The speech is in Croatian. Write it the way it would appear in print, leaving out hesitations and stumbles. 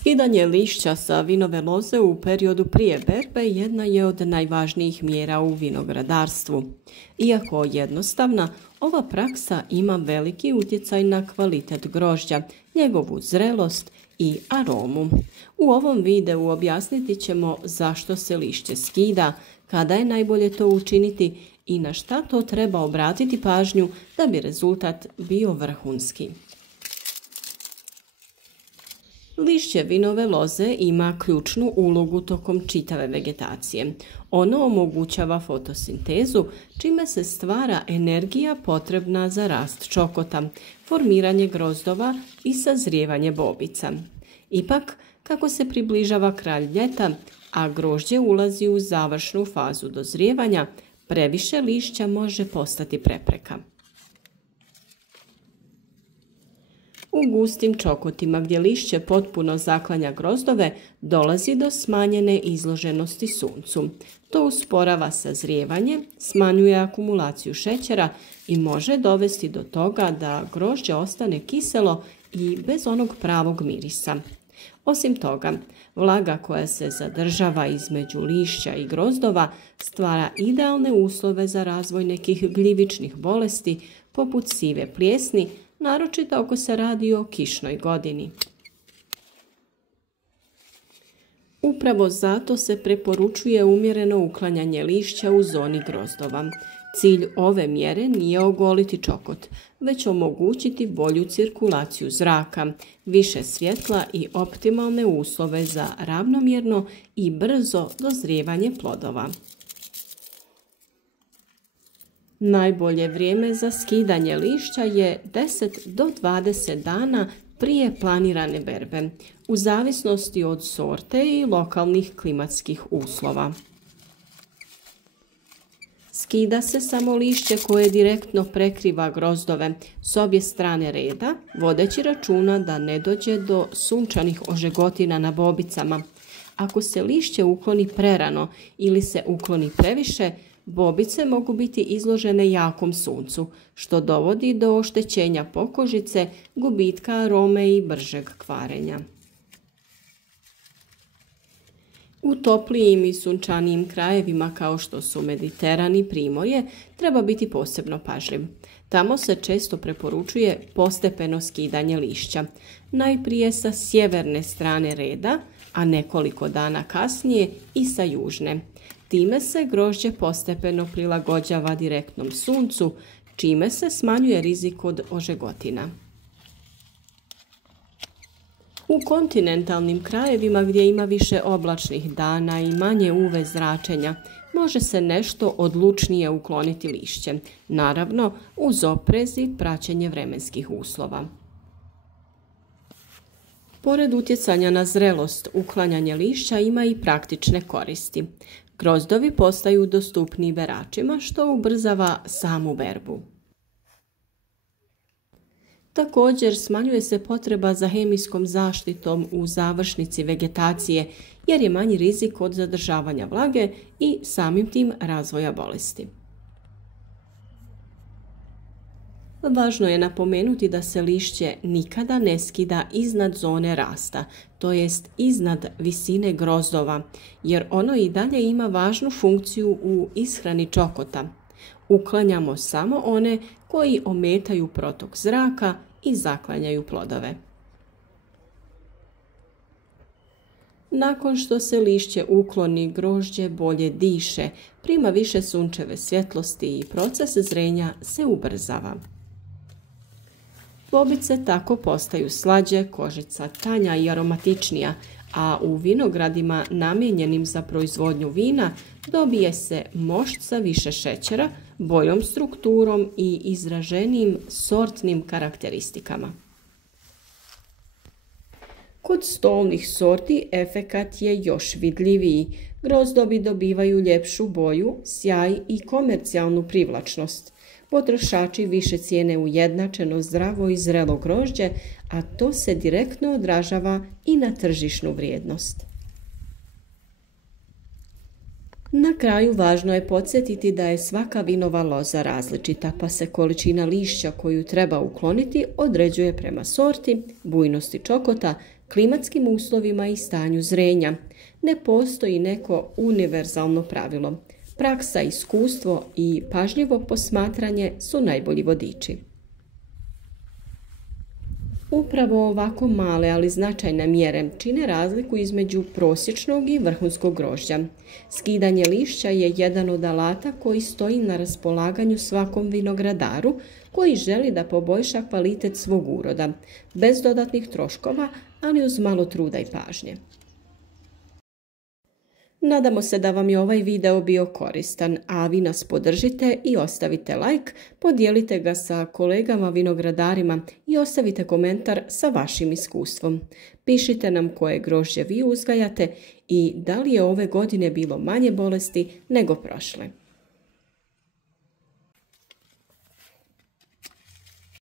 Skidanje lišća sa vinove loze u periodu prije berbe jedna je od najvažnijih mjera u vinogradarstvu. Iako jednostavna, ova praksa ima veliki utjecaj na kvalitet grožđa, njegovu zrelost i aromu. U ovom videu objasniti ćemo zašto se lišće skida, kada je najbolje to učiniti i na šta to treba obratiti pažnju da bi rezultat bio vrhunski. Lišće vinove loze ima ključnu ulogu tokom čitave vegetacije. Ono omogućava fotosintezu, čime se stvara energija potrebna za rast čokota, formiranje grozdova i sazrijevanje bobica. Ipak, kako se približava kraj ljeta, a grožđe ulazi u završnu fazu dozrijevanja, previše lišća može postati prepreka. U gustim čokotima gdje lišće potpuno zaklanja grozdove dolazi do smanjene izloženosti suncu. To usporava sazrijevanje, smanjuje akumulaciju šećera i može dovesti do toga da grožđe ostane kiselo i bez onog pravog mirisa. Osim toga, vlaga koja se zadržava između lišća i grozdova stvara idealne uslove za razvoj nekih gljivičnih bolesti poput sive plijesni, naročito ako se radi o kišnoj godini. Upravo zato se preporučuje umjereno uklanjanje lišća u zoni grozdova. Cilj ove mjere nije ogoliti čokot, već omogućiti bolju cirkulaciju zraka, više svjetla i optimalne uslove za ravnomjerno i brzo dozrijevanje plodova. Najbolje vrijeme za skidanje lišća je 10 do 20 dana prije planirane berbe, u zavisnosti od sorte i lokalnih klimatskih uslova. Skida se samo lišće koje direktno prekriva grozdove s obje strane reda, vodeći računa da ne dođe do sunčanih ožegotina na bobicama. Ako se lišće ukloni prerano ili se ukloni previše, bobice mogu biti izložene jakom suncu, što dovodi do oštećenja pokožice, gubitka arome i bržeg kvarenja. U toplijim i sunčanijim krajevima kao što su Mediteran i Primorje treba biti posebno pažljiv. Tamo se često preporučuje postepeno skidanje lišća, najprije sa sjeverne strane reda, a nekoliko dana kasnije i sa južne. Time se grožđe postepeno prilagođava direktnom suncu, čime se smanjuje rizik od ožegotina. U kontinentalnim krajevima gdje ima više oblačnih dana i manje UV zračenja, može se nešto odlučnije ukloniti lišće, naravno uz oprez i praćenje vremenskih uslova. Pored utjecanja na zrelost, uklanjanje lišća ima i praktične koristi. Grozdovi postaju dostupniji beračima, što ubrzava samu berbu. Također smanjuje se potreba za hemijskom zaštitom u završnici vegetacije jer je manji rizik od zadržavanja vlage i samim tim razvoja bolesti. Važno je napomenuti da se lišće nikada ne skida iznad zone rasta, to jest iznad visine grozdova, jer ono i dalje ima važnu funkciju u ishrani čokota. Uklanjamo samo one koji ometaju protok zraka i zaklanjaju plodove. Nakon što se lišće ukloni, grožđe bolje diše, prima više sunčeve svjetlosti i proces zrenja se ubrzava. Bobice tako postaju slađe, kožica tanja i aromatičnija, a u vinogradima namijenjenim za proizvodnju vina dobije se mošt sa više šećera, boljom strukturom i izraženijim sortnim karakteristikama. Kod stolnih sorti efekat je još vidljiviji. Grozdovi dobivaju ljepšu boju, sjaj i komercijalnu privlačnost. Potrošači više cijene ujednačeno, zdravo i zrelo grožđe, a to se direktno odražava i na tržišnu vrijednost. Na kraju važno je podsjetiti da je svaka vinova loza različita, pa se količina lišća koju treba ukloniti određuje prema sorti, bujnosti čokota, klimatskim uslovima i stanju zrenja. Ne postoji neko univerzalno pravilo. Praksa, iskustvo i pažljivo posmatranje su najbolji vodiči. Upravo ovako male, ali značajne mjere čine razliku između prosječnog i vrhunskog grožđa. Skidanje lišća je jedan od alata koji stoji na raspolaganju svakom vinogradaru koji želi da poboljša kvalitet svog uroda, bez dodatnih troškova, ali uz malo truda i pažnje. Nadamo se da vam je ovaj video bio koristan, a vi nas podržite i ostavite like, podijelite ga sa kolegama vinogradarima i ostavite komentar sa vašim iskustvom. Pišite nam koje grožđe vi uzgajate i da li je ove godine bilo manje bolesti nego prošle.